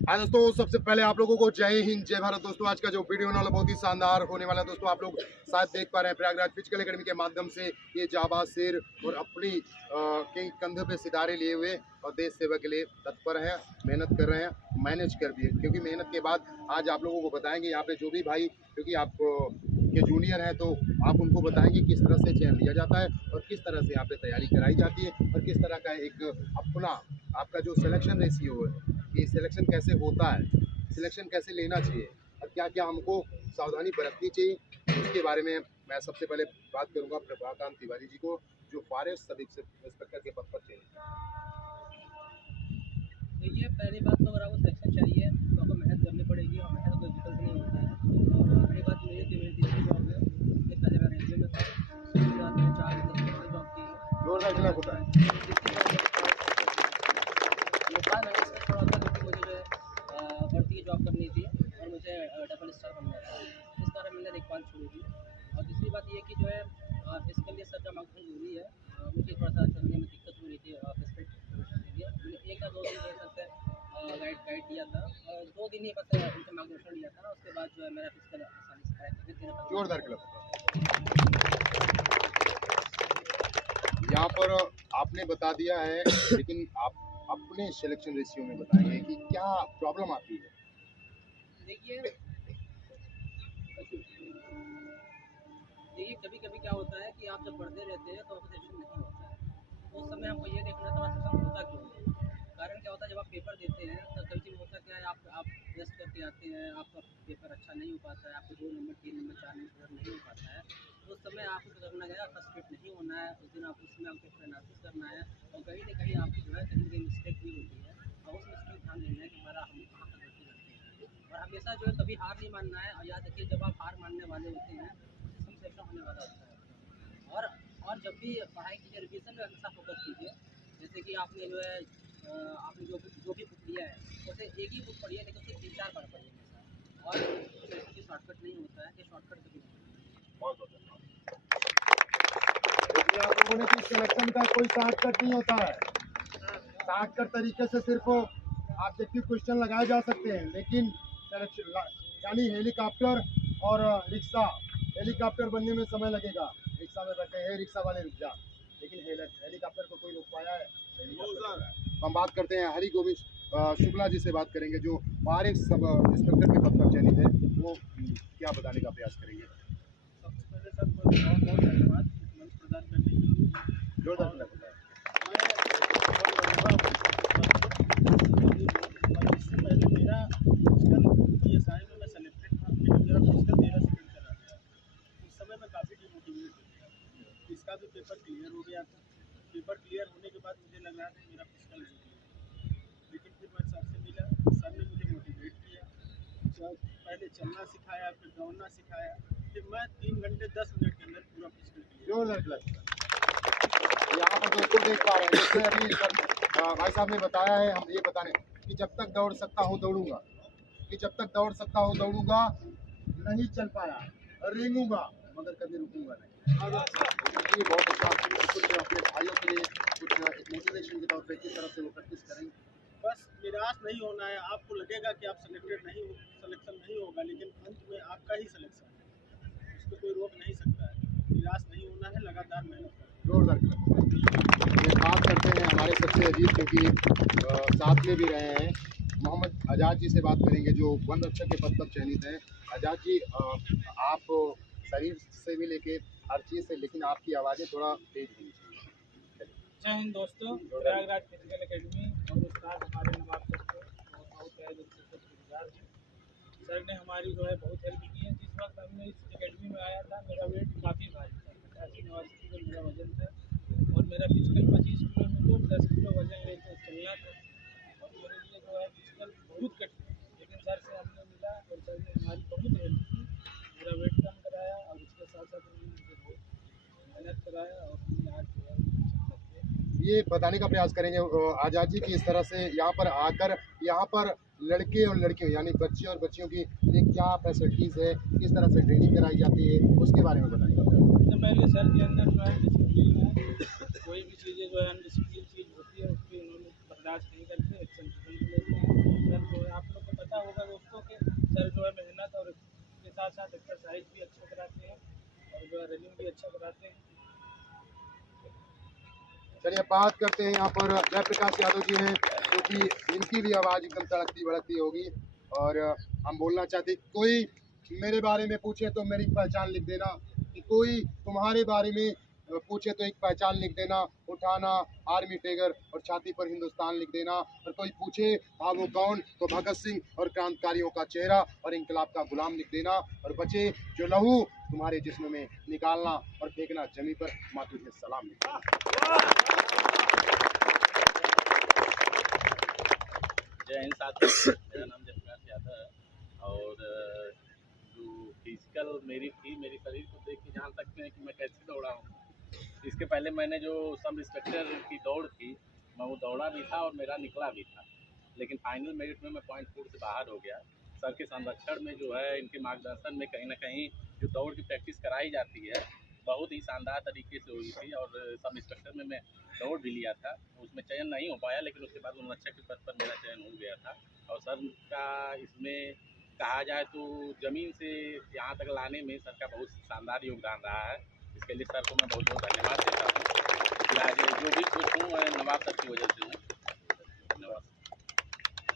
हाँ दोस्तों, सबसे पहले आप लोगों को जय हिंद जय भारत। दोस्तों आज का जो वीडियो होने वाला बहुत ही शानदार होने वाला है। दोस्तों आप लोग शायद देख पा रहे हैं प्रयागराज फिजिकल एकेडमी के माध्यम से ये जाबाज शेर और अपनी के कंधे पे सितारे लिए हुए और देश सेवा के लिए तत्पर हैं, मेहनत कर रहे हैं, मैनेज कर दिए। क्योंकि मेहनत के बाद आज आप लोगों को बताएंगे यहाँ पे जो भी भाई, क्योंकि आप के जूनियर हैं तो आप उनको बताएंगे किस तरह से चयन लिया जाता है और किस तरह से यहाँ पे तैयारी कराई जाती है और किस तरह का एक अपना आपका जो सिलेक्शन रेशियो है कि सिलेक्शन कैसे होता है, सिलेक्शन कैसे लेना चाहिए और क्या क्या हमको सावधानी बरतनी चाहिए, उसके बारे में मैं सबसे पहले बात करूंगा प्रभाकांत तिवारी जी को, जो फॉरेस्ट सब इंस्पेक्टर के पद पर चयनित देखिए, पहली बात तो अगर आपको सिलेक्शन चाहिए तो आपको मेहनत करनी पड़ेगी और मेहनत कोई विकल्प नहीं होता है। और रही बात मेरी तीसरी जॉब है, इससे पहले मैं रेलवे में था, उसके बाद मैंने 4 जॉब की है। जोरदार खिलाफ होता है। नुकसान है इसमें थोड़ा सा, क्योंकि मुझे जो है भर्ती की जॉब करनी थी और मुझे डबल स्टार बनना था, इस कारण मैंने देखभाल छोड़ी थी। और दूसरी बात ये कि जो है इसके लिए सर का मार्गदर्शन जरूरी है। मुझे थोड़ा सा चलने में दिक्कत हो रही थी फिजिकल प्रिपरेशन के लिए। मैंने 1 या 2 दिन सर से गाइड दिया था और 2 दिन ही बस उनसे मार्गदर्शन लिया था। उसके बाद जो है मेरा फिजिकल आसानी से कराया। जोरदार खिलाफ यहाँ पर आपने बता दिया है, लेकिन आप अपने सिलेक्शन रेशियो में बताएंगे कि क्या प्रॉब्लम आती है। देखिए कभी कभी क्या होता है कि आप जब पढ़ते रहते हैं तो आपका सिलेक्शन नहीं होता है, तो उस समय हमको ये देखना था सिलेक्शन होता क्यों नहीं। कारण क्या होता है, जब आप पेपर देते हैं तो कभी कभी होता क्या है, आप टेस्ट करके आते हैं, आपका पेपर अच्छा नहीं हो पाता है, आपको 2 नंबर 3 नंबर 4 नंबर नहीं हो पाता है, तो उस समय आपको क्या करना है, फर्स्ट्रेट नहीं होना है। उस दिन आप उसमें आपको एनालिसिस करना है और कहीं ना कहीं आपकी जो है कहीं ना कहीं मिस्टेक भी होती है और उस मिस्टेक ध्यान देना है कि हमारा हम कहाँ पर गलती करते हैं। और हमेशा जो है कभी हार नहीं मानना है। और याद रखिए, जब आप हार मानने वाले होते हैं तो सिलेक्शन होने वाला होता है। और जब भी पढ़ाई कीजिए, रिवीजन में हमेशा फोकस कीजिए। जैसे कि आपने जो है आपने जो भी बुक लिया है उसे एक ही बुक पढ़िए, लेकिन उसे 3-4 बार पढ़िए हमेशा। और सिलेक्शन शॉर्टकट नहीं होता है, कि शॉर्टकट कभी नहीं होता है। देखिए आप लोगों ने कि सिलेक्शन का कोई शॉर्टकट नहीं होता है। शॉर्टकट तरीके से सिर्फ ऑब्जेक्टिव क्वेश्चन लगाए जा सकते हैं, लेकिन यानी हेलीकॉप्टर और रिक्शा, हेलीकॉप्टर बनने में समय लगेगा, रिक्शा में बैठे हैं रिक्शा वाले रुक जा, लेकिन हेलीकॉप्टर को कोई रोक पाया है? हम बात करते हैं हरि गोविंद शुक्ला जी से बात करेंगे, जो फॉरेस्ट सब इंस्पेक्टर के पद पर चयनित है। वो क्या बताने का प्रयास करेंगे। सबसे पहले सर बहुत बहुत धन्यवाद मंच प्रदान करने के लिए। जोरदार लगता है। इससे पहले मेरा फिजिकल PSI में मैं सेलेक्टेड था, लेकिन मेरा फिजिकल 13 सेकंड चला गया। उस समय मैं काफ़ी डिमोटिवेट हो गया। इसका भी पेपर क्लियर हो गया था। पेपर क्लियर होने के बाद मुझे लग रहा था कि मेरा फिजिकल नहीं क्लियर, लेकिन फिर मैं सर से मिला, सर ने मुझे मोटिवेट किया। पहले चलना सिखाया, फिर दौड़ना सिखाया, फिर मैं 3 घंटे 10 मिनट के अंदर पूरा फिजिकल क्लियर। जोरदार लगता है। यहाँ पर दोस्तों देख पा रहे हैं, जैसे अभी सर भाई साहब ने बताया है, हम ये बताने कि जब तक दौड़ सकता हूँ दौड़ूंगा, कि जब तक दौड़ सकता हूँ दौड़ूंगा, नहीं चल पाया रेंगूंगा मगर कभी रुकूंगा नहीं। ये बहुत अच्छा, कुछ अपने भाइयों के लिए कुछ एक मोटिवेशन के तौर पे किस तरह से वो प्रैक्टिस करेंगे। बस निराश नहीं होना है। आपको लगेगा कि आप सिलेक्शन नहीं होगा, लेकिन अंत में आपका ही सिलेक्शन है, उसको कोई रोक नहीं सकता है। निराश नहीं होना है, लगातार मेहनत करना है। जोरदार ये बात करते हैं हमारे सबसे अजीज, क्योंकि साथ में भी रहे हैं, मोहम्मद आज़ाद जी से बात करेंगे, जो वन रक्षक के पद पर चयनित हैं। आज़ाद जी, आप शरीर से भी लेके हर चीज़ से, लेकिन आपकी आवाज़ें थोड़ा तेज होनी चाहिए। जय हिंद दोस्तों, प्रयागराज फिजिकल एकेडमी और उस्ताद हमारे नवाब सर को बहुत तहे दिल से शुक्रगुजार हैं। सर ने हमारी जो है बहुत हेल्प की है। जिस वक्त हमने इस एकेडमी में आया था, मेरा वेट काफ़ी भारी था, 85-89 किलो मेरा वजन था और मेरा फिजिकल 25 किलोमीटर 10 किलो वजन लेकर चलना था और मेरे लिए जो है फिजिकल बहुत कठिन था। लेकिन सर से हमने मिला और सर ने हमारी बहुत हेल्प की, मेरा वेट कम कराया और उसके साथ साथ उन्होंने मुझे बहुत मेहनत कराया और हमने आज जो है ये बताने का प्रयास करेंगे आज़ाद जी की इस तरह से यहाँ पर आकर, यहाँ पर लड़के और लड़कियों यानी बच्चे और बच्चियों की लिए क्या फैसिलिटीज़ है, किस तरह से ट्रेनिंग कराई जाती है, उसके बारे में बताने का प्रयास। सबसे पहले सर के अंदर जो है डिसिप्लिन है। कोई भी चीज़ें जो है अनडिसिप्लिन चीज़ होती है उसकी उन्होंने बर्दाश्त नहीं करते, एक्शन तुरंत लेते हैं। सर जो है आप लोग चलिए बात करते हैं, यहाँ पर जयप्रकाश यादव जी हैं, क्योंकि इनकी भी आवाज़ एकदम तड़कती भड़कती होगी। और हम बोलना चाहते, कोई मेरे बारे में पूछे तो मेरी पहचान लिख देना, कि कोई तुम्हारे बारे में पूछे तो एक पहचान लिख देना, उठाना आर्मी टैगर और छाती पर हिंदुस्तान लिख देना। और कोई पूछे हाँ वो कौन, तो भगत सिंह और क्रांतिकारियों का चेहरा और इंकलाब का गुलाम लिख देना। और बचे जो लहू तुम्हारे जिस्म में निकालना और फेंकना जमीन पर, माँ तुझे सलाम लिख देना। जय हिंद साथियों, मेरा नाम जयप्रकाश यादव है। और जो फिजिकल मेरी शरीर को देख के जान सकते हैं कि मैं कैसे दौड़ा हूँ। इसके पहले मैंने जो सब इंस्पेक्टर की दौड़ थी, मैं वो दौड़ा भी था और मेरा निकला भी था, लेकिन फाइनल मेरिट में मैं पॉइंट 4 से बाहर हो गया। सर के संरक्षण में जो है, इनके मार्गदर्शन में कहीं ना कहीं जो दौड़ की प्रैक्टिस कराई जाती है बहुत ही शानदार तरीके से हुई थी। और सब इंस्पेक्टर में मैं दौड़ भी लिया था, उसमें चयन नहीं हो पाया, लेकिन उसके बाद गुणरक्षक के पद पर मेरा चयन हो गया था। और सर का इसमें कहा जाए तो ज़मीन से यहाँ तक लाने में सर का बहुत शानदार योगदान रहा है। इसके लिए सर को मैं बहुत बहुत धन्यवाद देता हूँ। आज जो भी कुछ हूँ मैं नवाब सर की वजह से हूँ। धन्यवाद।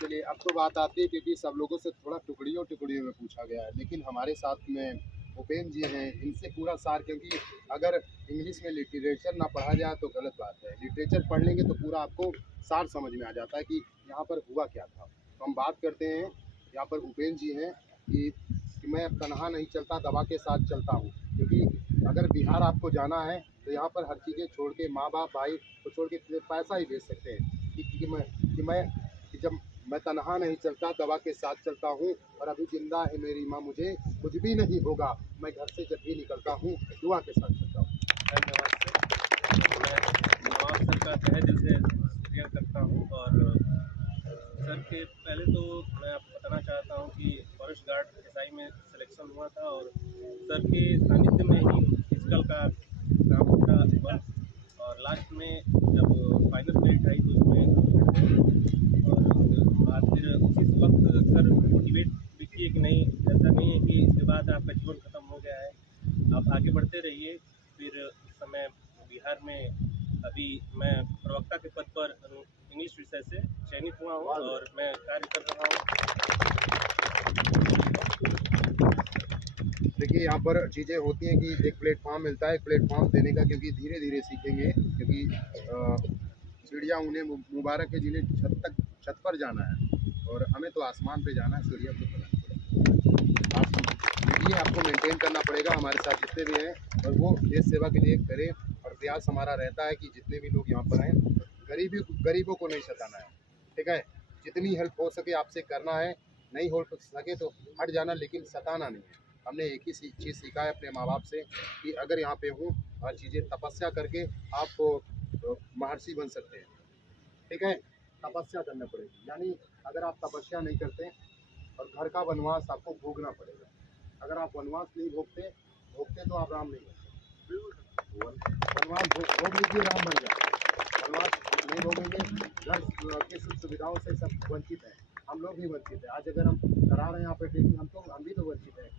चलिए अब तो बात आती है, क्योंकि सब लोगों से थोड़ा टुकड़ियों टुकड़ियों में पूछा गया है, लेकिन हमारे साथ में भूपेन जी हैं, इनसे पूरा सार, क्योंकि अगर इंग्लिश में लिटरेचर ना पढ़ा जाए तो गलत बात है, लिटरेचर पढ़ लेंगे तो पूरा आपको सार समझ में आ जाता है कि यहाँ पर हुआ क्या था। तो हम बात करते हैं, यहाँ पर भूपेन जी हैं कि मैं अब तनहा नहीं चलता, दवा के साथ चलता हूँ। क्योंकि अगर बिहार आपको जाना है तो यहाँ पर हर चीज़ें छोड़ के, माँ बाप भाई को छोड़ के पैसा ही भेज सकते हैं कि जब मैं तनहा नहीं चलता, दवा के साथ चलता हूँ। और अभी जिंदा है मेरी माँ, मुझे कुछ भी नहीं होगा, मैं घर से जब भी निकलता हूँ दुआ के साथ चलता हूँ। धन्यवाद सर। मैं नवाब सर का तहे दिल से शुक्रिया करता हूँ। और सर के पहले तो मैं आपको बताना चाहता हूँ कि फॉरेस्ट गार्ड एसआई में सिलेक्शन हुआ था, और सर के सानिध्य में ही फिजिकल का काम पूरा हुआ। और लास्ट में जब फाइनल मेरिट आई तो उसमें, और उसके बाद फिर उसी वक्त सर मोटिवेट भी किए कि नहीं, ऐसा नहीं है कि इसके बाद आपका जीवन खत्म हो गया है, आप आगे बढ़ते रहिए। फिर उस समय बिहार में अभी मैं प्रवक्ता के पद पर इंग्लिश विषय से चयनित हुआ हूँ और मैं कार्य कर रहा हूँ। देखिए यहाँ पर चीज़ें होती हैं कि एक प्लेटफॉर्म मिलता है, एक प्लेटफॉर्म देने का, क्योंकि धीरे धीरे सीखेंगे, क्योंकि सीढ़ियाँ उन्हें मुबारक है जिन्हें छत पर जाना है, और हमें तो आसमान पे जाना है, सीढ़ियाँ तो बनानी पड़ेगी। ये आपको मेंटेन करना पड़ेगा, हमारे साथ जितने भी हैं, और वो देश सेवा के लिए करें। और प्रयास हमारा रहता है कि जितने भी लोग यहाँ पर हैं, गरीबों को नहीं सताना है, ठीक है। जितनी हेल्प हो सके आपसे करना है, नहीं हो सके तो हट जाना, लेकिन सताना नहीं है। हमने एक ही चीज़ सीखा है अपने माँ बाप से, कि अगर यहाँ पे हूँ, हर चीज़ें तपस्या करके आप महर्षि बन सकते हैं, ठीक है। तपस्या करना पड़ेगी, यानी अगर आप तपस्या नहीं करते और घर का वनवास आपको भोगना पड़ेगा। अगर आप वनवास नहीं भोगते तो आप राम नहीं बनते। वनवास भोग लीजिए, राम बन जाए। वनवास नहीं भोगेंगे, घर की सुख सुविधाओं से सब वंचित हैं, हम लोग भी वंचित हैं। आज अगर हम करा रहे हैं यहाँ पे ट्रेनिंग, हम भी तो वंचित हैं।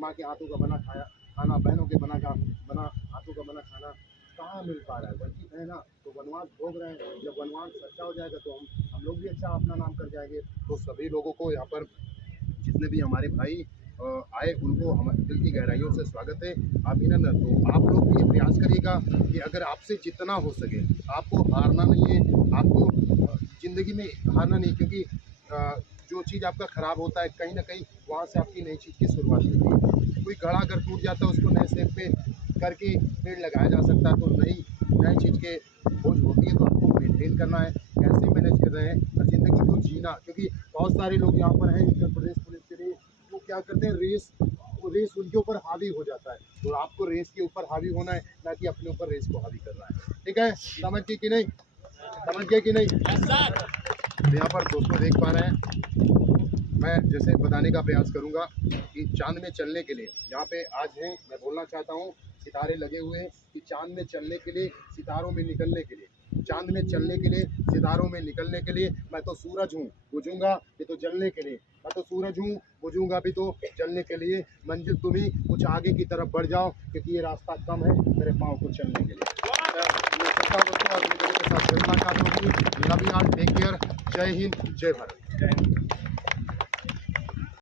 माँ के हाथों का बना खाना, बहनों के बना हाथों का बना खाना कहाँ मिल पा रहा है, वंचित है ना। तो वनवास भोग रहे हैं, जब वनवास अच्छा हो जाएगा तो हम लोग भी अच्छा अपना नाम कर जाएंगे। तो सभी लोगों को यहाँ पर जितने भी हमारे भाई आए, उनको हमारे दिल की गहराइयों से स्वागत है, अभिनंदन। तो आप लोग भी प्रयास करिएगा कि अगर आपसे जितना हो सके, आपको हारना नहीं है, आपको ज़िंदगी में हारना नहीं, क्योंकि जो चीज़ आपका ख़राब होता है, कहीं ना कहीं वहाँ से आपकी नई चीज़ की शुरुआत होती है। कोई घड़ा अगर टूट जाता है, उसको नए शेप पे करके पेड़ लगाया जा सकता है। तो नई चीज़ के खोज होती है, तो आपको मेंटेन करना है, कैसे मैनेज कर रहे हैं और ज़िंदगी को जीना। क्योंकि बहुत सारे लोग यहाँ पर हैं उत्तर प्रदेश पुलिस के लिए, वो क्या करते हैं, रेस उनके ऊपर हावी हो जाता है। तो आपको रेस के ऊपर हावी होना है, ना कि अपने ऊपर रेस को हावी करना है, ठीक है। समझ गए कि नहीं? तो यहाँ पर दोस्तों देख पा रहे हैं, मैं जैसे बताने का प्रयास करूँगा कि चांद में चलने के लिए यहाँ पे आज हैं, मैं बोलना चाहता हूँ, सितारे लगे हुए हैं कि चांद में चलने के लिए, सितारों में निकलने के लिए, चांद में चलने के लिए, सितारों में निकलने के लिए, मैं तो सूरज हूँ, बुझूंगा भी तो जलने के लिए। मैं तो सूरज हूँ, बुझूंगा भी तो जलने के लिए। मंजिल तुम ही कुछ आगे की तरफ बढ़ जाओ, क्योंकि ये रास्ता कम है मेरे पाँव को चलने के लिए। मैं चलता हूँ दोस्तों। होगी। Love you all, take care, जय हिंद, जय भारत। जय हिंद।